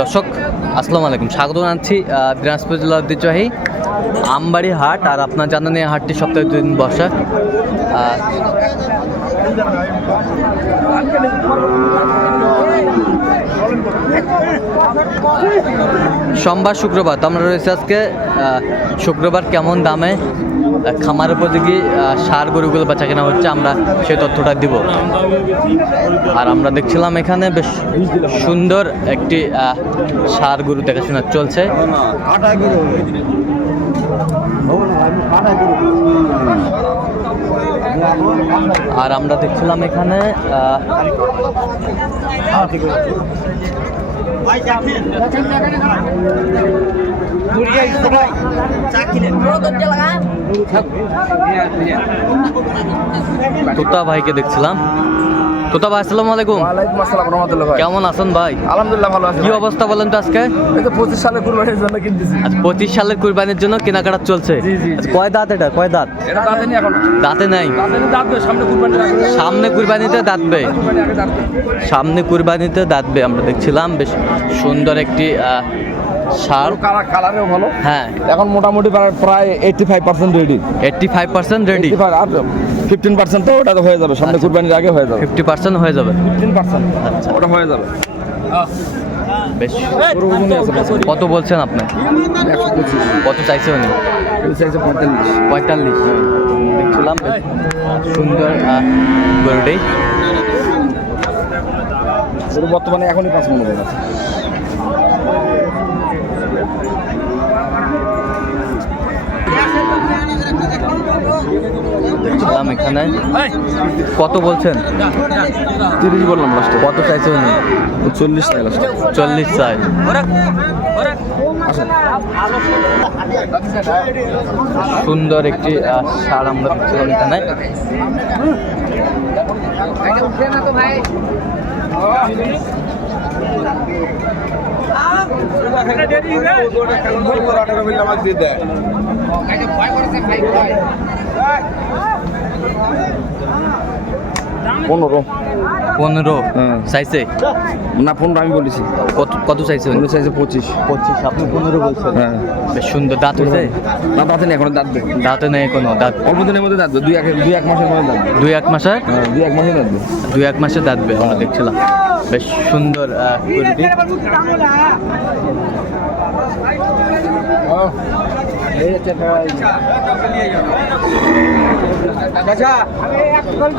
দর্শক আসসালামু আলাইকুম, স্বাগত জানাচ্ছি দিনাজপুর জেলার ঐতিহ্যবাহী আমবাড়ি হাট। আর আপনার জানেন এই হাটটি সপ্তাহে 2 দিন বসে। সোমবার শুক্রবার তো আমরা রয়েছে আজকে শুক্রবার। কেমন দামে খামার উপযোগী সার গরুগুলো বেচা কেনা হচ্ছে আমরা সেই তথ্যটা দিব। আর আমরা দেখছিলাম এখানে বেশ সুন্দর একটি সার গরু দেখাশোনা চলছে। আর আমরা দেখছিলাম এখানে তোতা ভাইকে দেখছিলাম। তোতা ভাই আসসালামু আলাইকুম। ওয়ালাইকুম আসসালাম রাহমাতুল্লাহ। ভাই কেমন আছেন ভাই? আলহামদুলিল্লাহ ভালো আছি। কি অবস্থা বলেন তো আজকে? এই তো 25 সালে কুরবানির জন্য কিনতেছি। আচ্ছা 25 সালের কুরবানির জন্য কেনাকাটা চলছে। আচ্ছা কয় দাঁত এটা? কয় দাঁত? এটা দাঁতে নেই এখন। দাঁতে নাই। দাঁতবে সামনে কুরবানির আগে। সামনে কুরবানিতে দাঁতবে। সামনে কুরবানিতে দাঁতবে। আমরা দেখছিলাম বেশ সুন্দর একটি সার, কালারেও ভালো। হ্যাঁ এখন মোটামুটি প্রায় 85% রেডি। 85% রেডি। 15% তো ওটা তো হয়ে যাবে, সামনে কুরবানির আগে হয়ে যাবে। 50% হয়ে যাবে। 15%। আচ্ছা ওটা হয়ে যাবে। বেশ। কত কত বলছেন আপনি? 125। কত চাইছে উনি? চাইছে 45। 45। দেখছিলাম বেশ সুন্দর গরুটি। বর্তমানে এখনই 5 মনে আছে। দেখছিলাম এখানে। কত বলছেন? 30 বললাম লাস্টে। কত চাইছে উনি? 40 চাই লাস্টে। 40 চাই। সুন্দর একটি সার আমরা দেখছিলাম এখানে। পনেরো 15 চাইছে না, 15 আমি বলেছি। কত কত চাইছে উনি? চাইছে 25। 25, আপনি 15 বলছেন। হ্যাঁ বেশ সুন্দর। দাঁত হয়েছে? না, দাঁতে নেই এখন। দাঁতবে। দাঁতে নেই কোনো। দাঁত অল্প দিনের মধ্যে দাঁতবে। 2-1 মাসের মধ্যে দাঁতবে। 2-1 মাসে? হ্যাঁ 2-1 মাসে দাঁতবে। 2-1 মাসে দাঁতবে। আমরা দেখছিলাম বেশ সুন্দর গরুটি।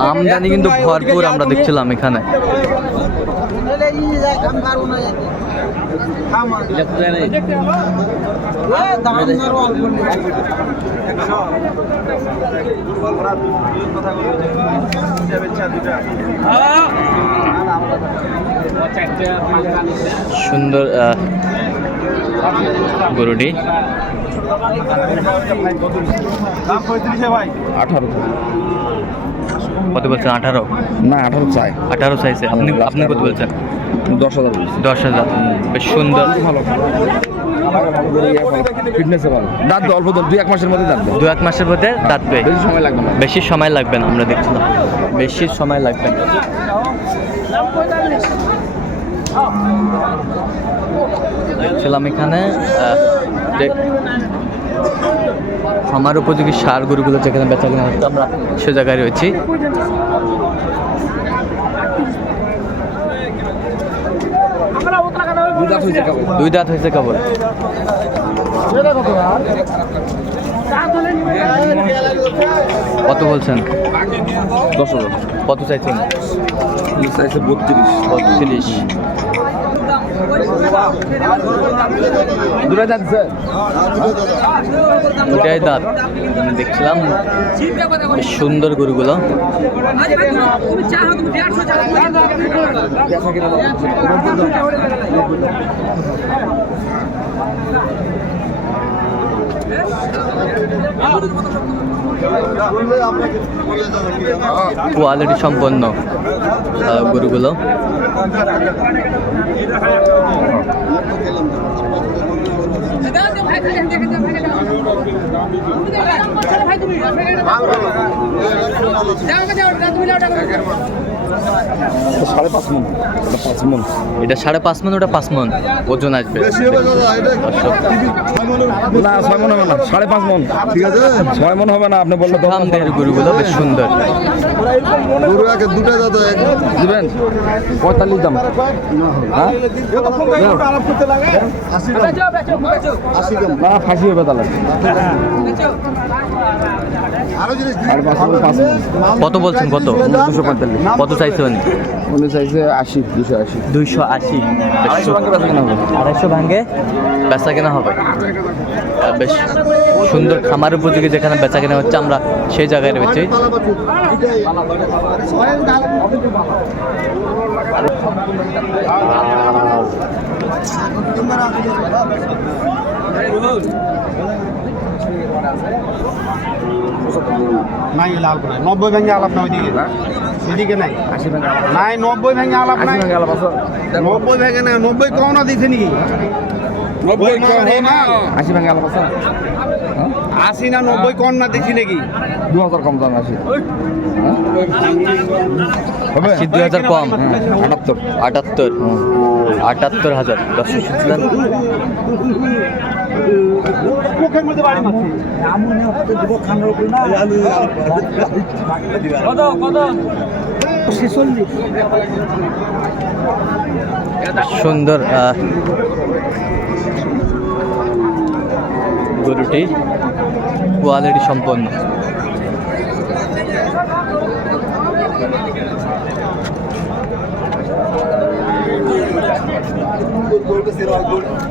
আমদানি কিন্তু ভরপুর আমরা দেখছিলাম এখানে। সুন্দর গরুটি। 18। কত বলছেন? 18? না 18 চাই। 18 চাইছে। আপনি আপনি কত বলছেন? 10,000 বলছি। 10,000। বেশ সুন্দর। ভালো ফিটনেসে ভালো। দাঁতবে অল্প দিন, 2-1 মাসের মধ্যে দাঁতবে। 2-1 মাসের মধ্যে দাঁতবে। বেশি সময় লাগবে না। বেশি সময় লাগবে না। আমরা দেখছিলাম বেশি সময় লাগবে না। দেখছিলাম এখানে আমার উপযোগী সার গরুগুলো যেখানে বেচা কেনা হচ্ছে আমরা সে জায়গায় রয়েছি। দুই দাঁত হয়েছে কেবল। কত বলছেন? 10,000। কত চাইছেন? চাইছে 32। দুটাই দাঁতছে। দুটাই দাঁত। আমি দেখছিলাম বেশ সুন্দর গরুগুলো। কোয়ালিটি সম্পন্ন গরুগুলো। 5.5 মন, এটা 5 মন। এটা 5.5 মন, ওটা 5 মন ওজন আসবে। দর্শক, না 6 মন হবে না, 5.5 মন। ঠিক আছে, 6 মন হবে না, আপনি বললে তো। আমদের গরুগুলো বেশ সুন্দর। গরু আগে দুটো দাদা দিবেন 45 দাম। হ্যাঁ না ফাঁসি হবে তাহলে। কত বলছেন? কত 245। কত চাইছে উনি? উনি চাইছে 80, 280। 280। 250 ভাঙে বেচা কেনা হবে। 250 ভাঙে বেচা কেনা হবে। বেশ সুন্দর খামার উপযোগী যেখানে বেচা কেনা হচ্ছে, আমরা সেই জায়গায় রয়েছি। নাই লাভ নাই 90 ভেঙে আলাপ না ওইদিকে এদিকে নাই 80 ভাঙে নাই 90 ভেঙে আলাপ নাই 80 ভাঙে আলাপ আছে। 90 ভেঙে না 90 কম না দিছে নাকি 90 কম না 80 ভাঙে আলাপ আছে। 80 না 90 কম না দিছি নাকি 2000 কম দাম 80 হবে। 2000 কম। 78। 78,000। দর্শক শুনছিলেন? মুখের মধ্যে বাড়ি মারছে কত কত 46 সুন্দর গরুটি কোয়ালিটি সম্পন্ন।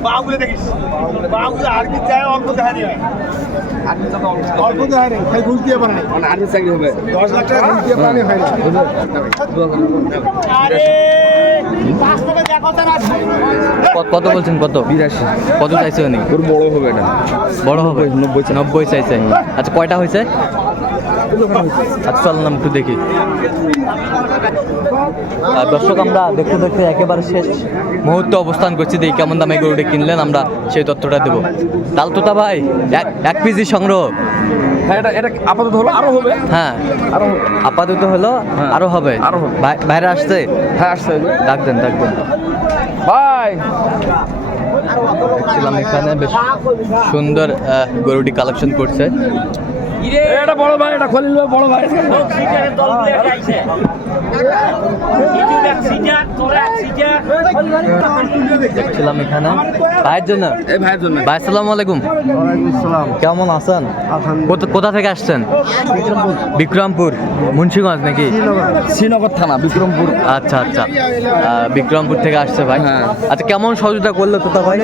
বাগুলো দেখিস বাগুলো আর কি চাই অল্প দেখানি হয় অল্প দেখানি তাই ঘুষ দিয়ে পারে মানে আর্মি চাকরি হবে 10 লাখ টাকা ঘুষ দিয়ে পারে হয় না আরে 5 টাকা দেখো না কত বলছেন? কত? 82। কত চাইছে উনি? গরু বড় হবে এটা, বড় হবে 90 চাইছে। আচ্ছা কয়টা হয়েছে? আচ্ছা চললাম একটু দেখি। দর্শক, আমরা দেখতে দেখতে একেবারে শেষ মুহূর্তে অবস্থান করছি। দেখি কেমন দামে গরুটি কিনলেন, আমরা সেই তথ্যটা দেবো। তাল তোতা ভাই, এক পিজি সংগ্রহ। হ্যাঁ এটা এটা আপাতত হলো, আরো হবে। হ্যাঁ আরো হবে। আপাতত হলো, আরো হবে। আরো হবে। বাইরে আসছে? হ্যাঁ আসছে। ডাক দেন ভাই দেখছিলাম এখানে বেশ সুন্দর গরুটি কালেকশন করছে। এটা বড় ভাই, এটা খলিল ভাই বড় ভাই। দেখছিলাম এখানে ভাইয়ের জন্য। এই ভাইয়ের জন্য। ভাই আসসালামু আলাইকুম। কেমন আছেন? কোথা থেকে আসছেন? বিক্রমপুর, মুন্সিগঞ্জ নাকি? শ্রীনগর থানা, বিক্রমপুর। আচ্ছা আচ্ছা, বিক্রমপুর থেকে আসছে ভাই। হ্যাঁ। আচ্ছা কেমন সহযোগিতা করলো তোতা ভাই?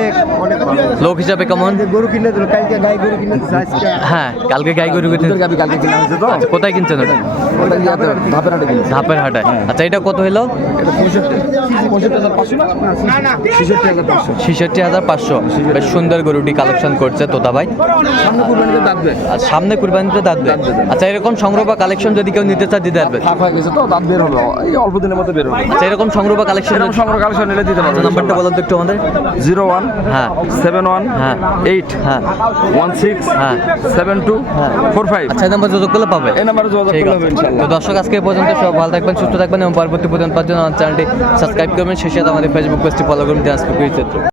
লোক হিসাবে কেমন? গরু কিনে দিল কালকে গাই গরু কিনে দিছে আজকে হ্যাঁ, কালকে গাই গরু কিনছেন। দুধের গাবি কালকে কিনা হয়েছে তো। আচ্ছা, কোথায় কিনছেন ওটা? ওটা ইয়াতে ধাপের হাটে কিনেছে। ধাপের হাটায়। আচ্ছা এটা কত হলো? এটা 65,500 না? না 66,500। 66,500। বেশ সুন্দর গরুটি কালেকশন করছে তোতা ভাই। সামনে কুরবানিতে দাঁতবে। আর সামনে কুরবানিতে দাঁত দেয়। আচ্ছা এরকম সংগ্রহ বা কালেকশন যদি কেউ নিতে চায় দিতে পারবে? ফাঁক হয়ে গেছে তো, দাঁত বের হলো, এই অল্প দিনের মধ্যে বের হবে। আচ্ছা এরকম সংগ্রহ বা কালেকশন এরকম সংগ্রহ কালেকশন নিলে দিতে পারবো। নাম্বারটা বলুন তো একটু আমাদের। 01 হ্যাঁ 71 হ্যাঁ 8 হ্যাঁ 16 হ্যাঁ 72 45। আচ্ছা এই নাম্বার যোগাযোগ করলে পাবে। এই নাম্বারে যোগাযোগ ঠিক করলে আছে। হবে ইনশাআল্লাহ। তো দর্শক আজকে এই পর্যন্ত, সব ভালো থাকবেন, সুস্থ থাকবেন এবং পরবর্তী পর্যন্ত পাওয়ার জন্য আমার চ্যানেলটি সাবস্ক্রাইব করবেন। সেই সাথে আমাদের ফেসবুক পেজটি ফলো করবেন, দিনাজপুর কৃষি চিত্র।